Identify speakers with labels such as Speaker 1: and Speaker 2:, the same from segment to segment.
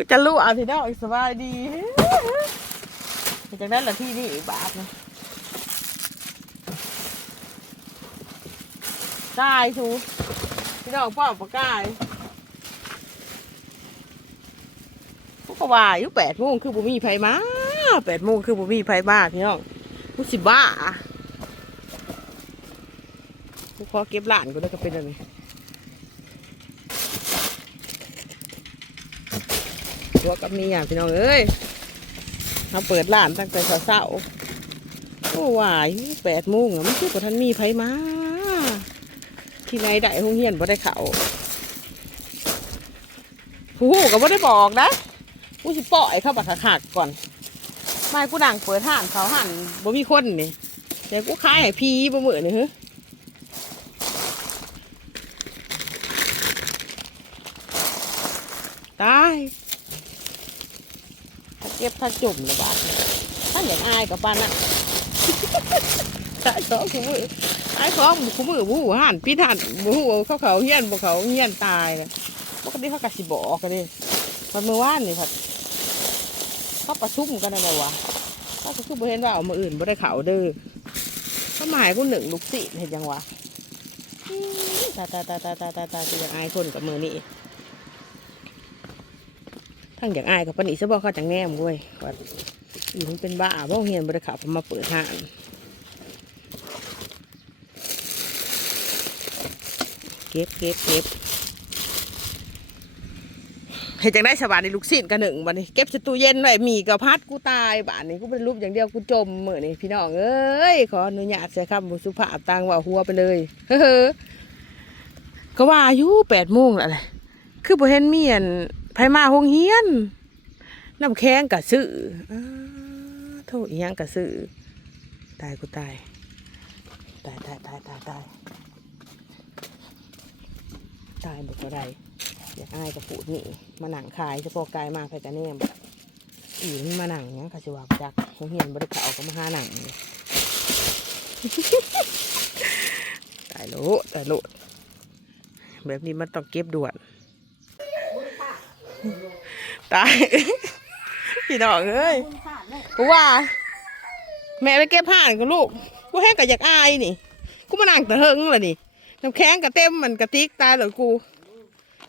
Speaker 1: กูจะรู้เอาทีเดียวสบายดีจากนั้นละที่นี่อีกบาทนะตายทูพี่น้องพ่อปากายพวกก็ว่าอยู่แปดโมงคือบุมีไผมาแปดโมงคือบุมีไผมาพี่น้องกูสิบ้ากูขอเก็บหลานกูได้ก็เป็นอะไร วกับเมียพี่น้องเอ้ยเราเปิดร้านตั้งแต่เช้าๆโอ้วายแปดโมงอะมันคือกับท่านมีไผมา ที่ไรได้ห้องเฮียนบ่ได้เขาผู้ก็บ่ได้บอกนะกูสิปล่อยเข้าบักขากก่อนไม่กูนั่งเปิดห้านเขาหันบ่มีคนนี่เดี๋ยวกูขายให้พีบ่มือนี่เฮ้ยตาย เก็บถ้าจุ่มระบ้านท่านอย่างอายกับปานน่ะตายสองกูมือไอ้ของกูมือบู้หันพี่หันบู้เขาเขาเฮี้ยนบ่เขาเฮี้ยนตายเลยปกติเขากระสิบอกกันดิมันเมื่อวานนี่พัดเขาประชุมกันนะวะเขาก็คือบ่เห็นว่าเอามาอื่นบ่ได้เขาเด้อเขาหมายกูหนึ่งลูกศิเห็นยังวะตาตาตาตาตาตาตายจะยังอายคนกับมือนี่ ทั้งอยากอายกับปนิสบอกเขาจังแนมเว้ยว่าอีมันเป็นบ้าบ่เฮียนบ่ได้เขาผมมาเปิดห้างเก็บเก็บเก็บเห็นจังได้สบายในลูกศิษย์กันหนึ่งบันนี้เก็บสตู้เย็นไว้มีกับพัดกูตายบ้านนี้กูเป็นรูปอย่างเดียวกูจมเหมือนนี่พี่น้องเอ้ยขออนุญาตใช้คำบุสุภาพตังว่าหัวไปเลยเฮ้อก็ว่าอายุแปดโมงแล้วแหละคือบ่เห็นเมียน ไผมาหงเฮียนน้ำแข็งกะซื้อโทษอีหยังกะซื้อตายกูตายตายตายตายตายตายตายหมดก็ได้อยากอายกับปูดนี่มาหนังขายเฉพาะกายมาไผกันแนมอีนมาหนังเนี้ยค่ะสิว่าจักเขาเห็นบริขาก็มาหาหนังตายโลตายโลแบบนี้มันต้องเก็บด่วน ตาย พี่น้องเอ้ยกูว่า แม่ไปเก็บผ้านกับลูก กูแห้งกับอยากอายนี่ กูมานั่งต่เฮิงเลยนี่ น้ำแข็งกระเต็มมันกระติกตายเหรอกู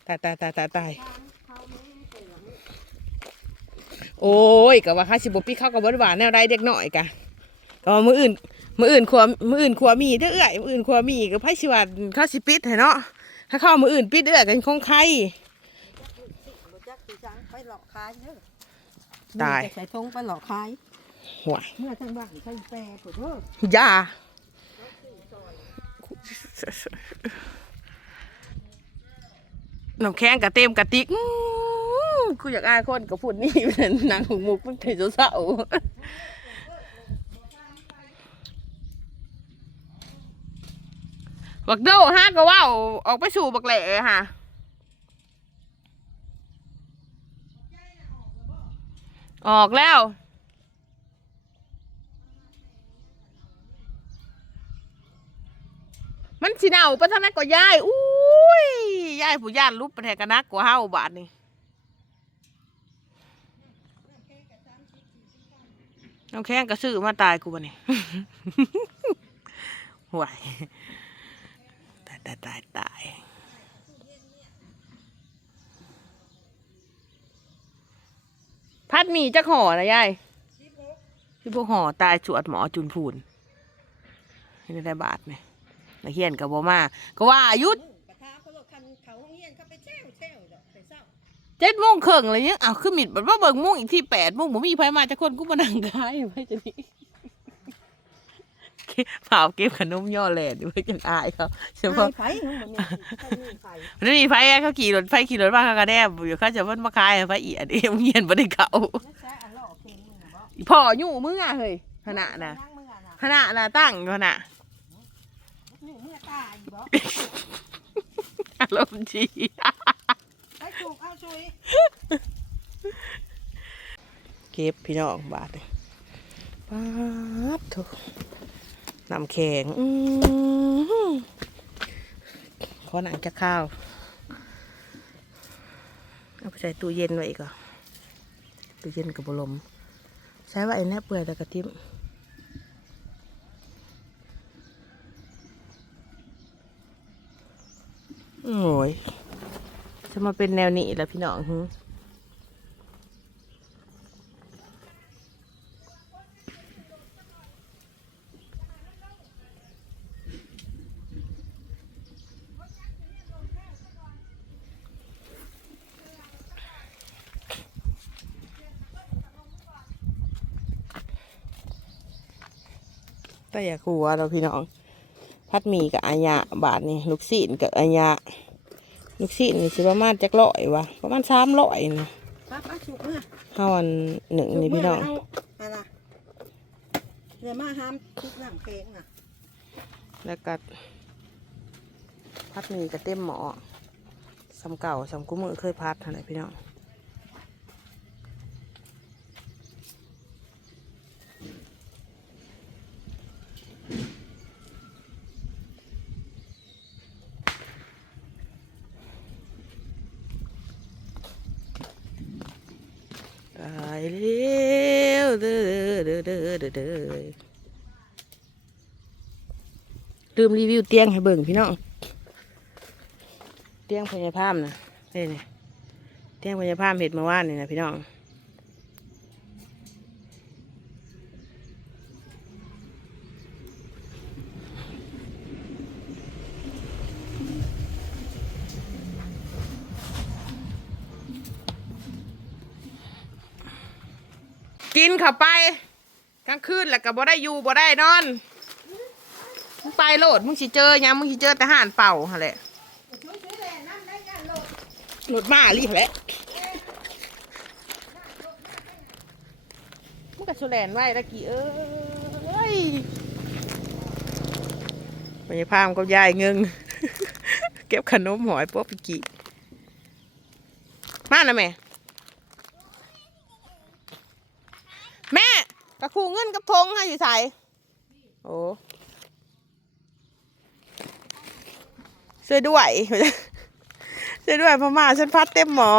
Speaker 1: ตายตายตายตายตายโอ้ยก็ว่าข้าสิบปีเข้ากับบริวารแนวใดเด็กหน่อยกะก็มืออื่น มืออื่นขวมืออื่นขวมีเด้อเอ้อยมืออื่นขวมีก็ไพ่ชิวัเข้าสิปิดให้เนาะถ้าเข้ามืออื่นปิดเด้อกันคงใคร
Speaker 2: บ่ หลอกขายเด้อ
Speaker 1: ตาย
Speaker 2: ใส่ทงไปหลอกขาย
Speaker 1: ห่วย
Speaker 2: เมื่อทางบ้านใส่แปรพุ่นเด้อ
Speaker 1: อย่าน้ำแข็งกระเต็มกระติกอื้อกูอยากอายคนกับพูดนี่เป็นนางหงมุกมันเทเศร้าบักโดฮะก็ว่าออกไปสู่บักแหล่ฮะ ออกแล้ว มันสิเน่าไปทางนั้นก็ย้ายอุ้ยย้ายผู้ย่านรูปประแทกกันนักกว่าเฮาบาทนี่น้ำแข้งกระซื้อมาตายกูบ่นี่ห่วยตายตายตายตาย พัดหมีจักห่อนะยายที่พวกห่อตายสวดหมอจุนพูนนี่ได้บาทไหมนักเรียนกับบ่มาก็ว่าหยุด
Speaker 2: กระทาเขาบอกคันเขาโรงเรียนเขาไปแช่วแช่วดอกไปเศร้า
Speaker 1: เจ็ดโมงครึ่งอะไรเงี้ยอ้าวคือมิดบัดว่าเบิ่งโมงอีกที่แปดโมงผมมีไผมาจากคนกูมานั่งขายไว้จะนี่ เผาเก็บขนมย่อแหลนไว้จังอายเขาเฉพาะ
Speaker 2: ไผของมันเนี่ยใครมีไผ
Speaker 1: มันมีไผอะเขาขี่รถไฟขี่รถมาเขากระแดบอยู่เขาจะเพิ่นมาขายไฟอีอันเอ็มเงียนบ่ได้เขา
Speaker 2: แล้วแซ่อันลอกเพลงมึงบ่
Speaker 1: อีพ่ออยู่มึงอะเฮ้ยขนาดน่ะ
Speaker 2: นั่งมึงอะน่ะ
Speaker 1: ขนาดน่ะตั้งอยู่ขนาด
Speaker 2: นี่เมื่อตายบ่
Speaker 1: อารมณ์ดี
Speaker 2: ไปถูกเอาช่วย
Speaker 1: เก็บพี่น้องบาทเลยปาดถูก น้ำแข็งอขอหนังจะข้าว เอาไปใส่ตู้เย็นไว้อีกเหรอตู้เย็นกับบลม ใช้ไว้แน่เปื่อยแต่กระติบโอ้ยจะมาเป็นแนวนี้แล้วพี่น้อง อย่ากลัวเราพี่น้องพัดหมีกับอายะบาทนี่ลูกศิษย์กับอายะลูกศิษย์นี่สิประมาณจักร้อยวะประมาณสามร้อยนะ
Speaker 2: ปั๊บมาสุกเมื่อ
Speaker 1: เท่าอันหนึ่งนี่พี่น้อง
Speaker 2: อะไรเดี๋ยวมาห้ามทุกน้ำแข็งน่ะ
Speaker 1: แล้วก็พัดหมีกับเต็มหมอสำเก่าสำกุ้มือเคยพัดอะไรพี่น้องตายเร็วเด้อเด้อเด้อเด้อเด้อ ลืมรีวิวเตียงให้เบิ่งพี่น้องเตียงพยาพามนะนี่นี่เตียงพยาพามเห็ดมาว่านนี่นะพี่น้องกินเข้าไปกลางคืนแล้วก็บ่ได้อยู่บ่ได้นอน มึงไปโลดมึงสิเจอยังมึงสิเจอทหารเป่าหั่นแหละรถมารีบแหละมึงกับโซแลนไว้ตะกี้เอ้ยพยาพามกับยายเงิงเก็บขนมหอยป๊อปกี้มานะแม่แม่กระคูเงินกับทงให้อยู่ใส่โอ้ ช่วยด้วยช่วยด้วยพม่าฉันพัดเต็มหมอ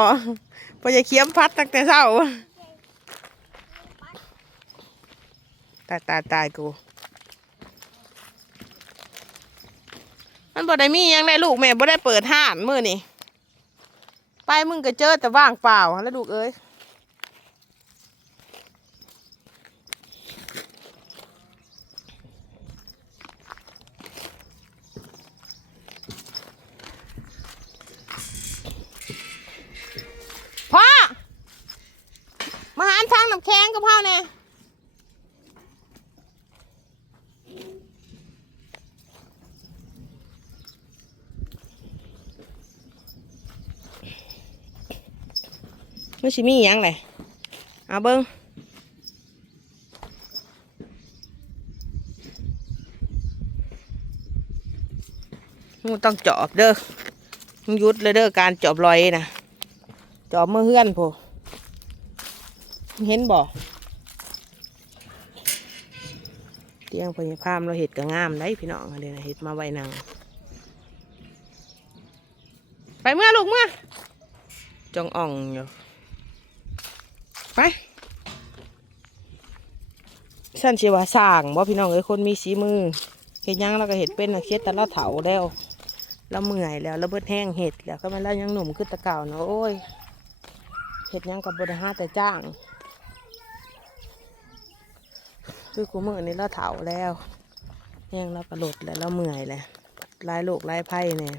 Speaker 1: พอจะเคี้ยมพัดตั้งแต่เช้าตายตายตายกูมันบ่ได้มียังได้ลูกแม่บ่ได้เปิดห้านมือนี่ไปมึงก็เจอแต่ว่างเปล่าแล้วลูกเอ้ยพ่อมาหาทางน้ำแข็งกับพ่อเนี่ยไม่ใช่มีหยังเลยเอาเบิ้งมึงต้องจอบเด้อมึงยุดเลยเด้อการจอบลอยนะจอบเมื่อเฮือนพูเห็นบ่เตียงพญาพามเราเห็ดก็งามได้พี่น้องเดี๋ยวนะเห็ดมาไว้นังไปเมื่อลูกเมื่อจองอ่องอยู่ ไปฉันเชื่อว่าสร้างบ่พี่น้องเอ้ยคนมีสีมือเห็ดหยังเราก็เห็ดเป็นนะเค็ดแต่เราเถาแล้วเราเมื่อยแล้วเราเบิดแห้งเห็ดแล้วก็มันเรายังหนุ่มขึ้นตะเก่าเนาะโอ้ยเห็ดยังกับบริหารแต่จ้าง คือกูเมื่อนี่เราเถาแล้วยังเรากระโดดแล้วเราเมื่อยแล้วลายโลกลายไพ่เนี่ย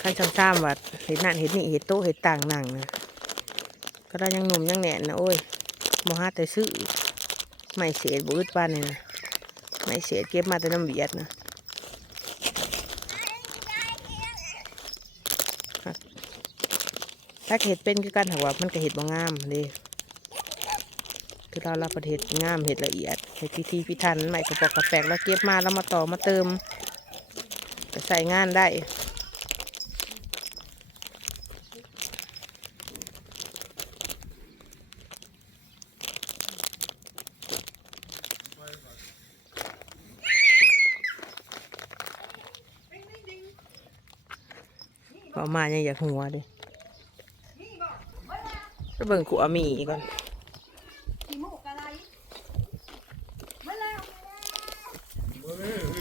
Speaker 1: ใครจำซ้ำว่าเห็ดนั่นเห็ดนี่เห็ดโตะเห็ดต่างหนังนะก็ได้ยังหนุ่มยังแน่นนะโอ้ยมหาแต่ซื้อไม่เสียบุ้ดบ้านนี่นะไม่เสียเก็บมาแต่น้ำเบียดนะถ้าเห็ดเป็นคือกันถาว่ามันก็เห็ดบ่งงามเลยคือเรารับประเทศงามเห็ดละเอียดเห็ดพิธีพิธันใหม่กระปอกกระแปกแล้วเก็บมาแล้วมาต่อมาเติมใส่งานได้ พอมายังอยากหัวดิไปเบิ่งขวหมีก่อน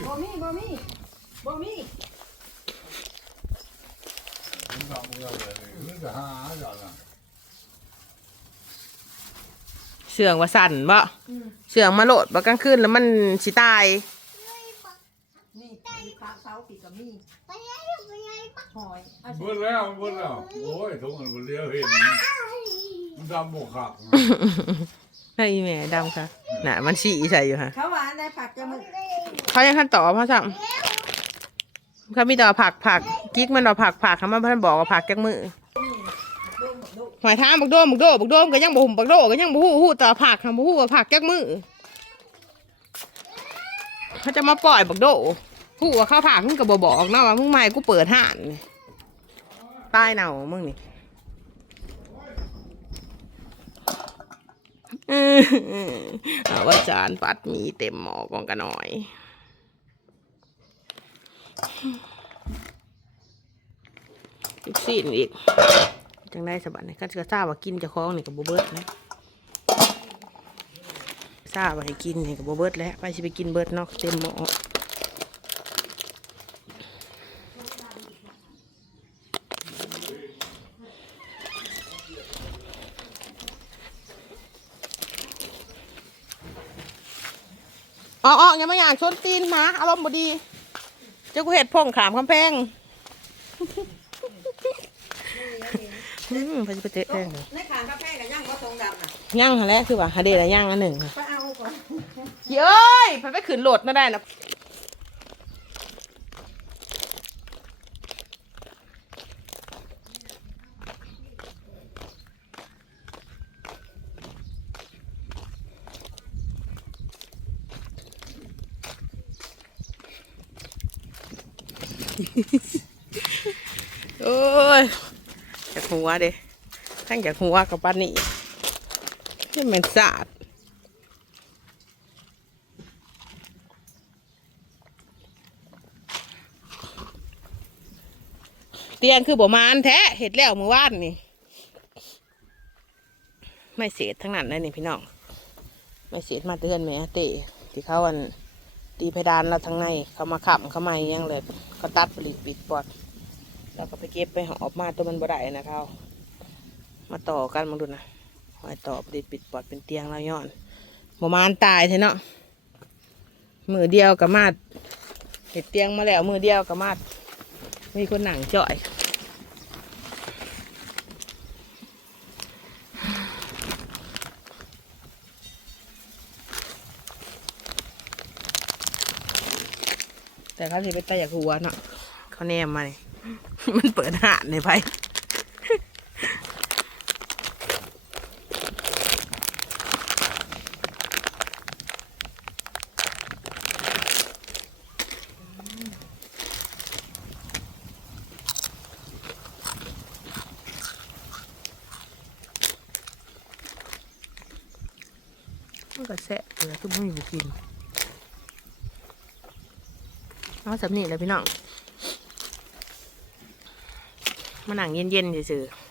Speaker 2: บ่มีบ่มีบ่มี
Speaker 1: เสื่องว่าสั่นบ่เสื่องมาโหลดบ่กลางคืนแล้วมันสิตาย
Speaker 2: นี่อยู่ข้างเสาปีกมี หอยเอา
Speaker 3: เบิดแล้วเบิดแล้วโอ้ยทุกคนมันเลี้ยวเห็นมันดำบกขัก
Speaker 1: ให้อีแม่ดำค่ะน่ะมันสีใส่อยู่ฮะ
Speaker 2: เขาว่าได้ผักจะมึก
Speaker 1: เขายังขั้นต่อพ่อสั่งเขามีแต่ว่าผักผักกิ๊กมันเอาผักผักเขามาเพิ่นบอกว่าผักจักมือ
Speaker 2: ดูหมดดู
Speaker 1: หอยทามบักโดมบักโดบักโดมก็ยังบ่หุ่มบักโดก็ยังบ่ฮู้ฮู้แต่ว่าผักค่ะบ่ฮู้ว่าผักจักมือเขาจะมาปล่อยบักโด ฮู้ว่าเขาผักมึงก็บ่บอกเนาะว่ามึงมาให้กูเปิดห้านนี่ตายเน่ามึงนี่อื้อเอาว่าจานปัดมีเต็มหมอกองกันหน่อย อีกสิ่งอีก จังได้สบัดนี่ก็จะทราบว่ากินจะคล้องนี่กับโบเบิร์ดแล้วทราบว่าให้กินนี่กับโบเบิร์ดแล้ว ไปสิไปกินเบิร์ดเนอกเต็มหมอ อ๋ออ๋อยังไม่อยากชนตีนหมาอารมณ์บดี เจ้ากูเห็ดพ่งขามคำแพงอืมไปสิไปเตะแพงเลย
Speaker 2: ในขางกาแฟกับย่างก็ตรงดำน่ะ
Speaker 1: ย่างหั่นแหละคือว่าหาเดละย่างอันหนึ่งค่ะ
Speaker 2: ไปเอาก่อน
Speaker 1: เย้ยไปไปขืนโหลดน่าได้นะ โอ้ยอยากหัวเด้ทั้งอยากหัวกับป้านนี่นี่มันสาดเตียงคือบ่มานแท้เห็ดแล้วมือวานนี่ ไม่เสียทั้งนั้นเลยนี่พี่น้อง ไม่เสียมาเตือนแม่เตะที่เขาอัน ตีเพดานเราทั้งในเขามาขับเขามาอหยังเลยเขาตัดผลิตปิดปอดแล้วก็ไปเก็บไปหอบมาตัวมันบ่ได้นะเขามาต่อกันมาดูนะหอยต่อผลิตปิดปอดเป็นเตียงเราย้อนบ่มานตายเถอะเนาะมือเดียวกับมาดเห็ดเตียงมาแล้วมือเดียวกับมาดมีคนหนังจ่อย แต่เขาสิไปตายอยากหัวเนาะเขาแนมมานี่มันเปิดหาดในไพ่มันก็แสะเกลือทุกมือบุกิน เอาสำนีเลยพี่น้องมาหนังเย็นๆเฉยๆ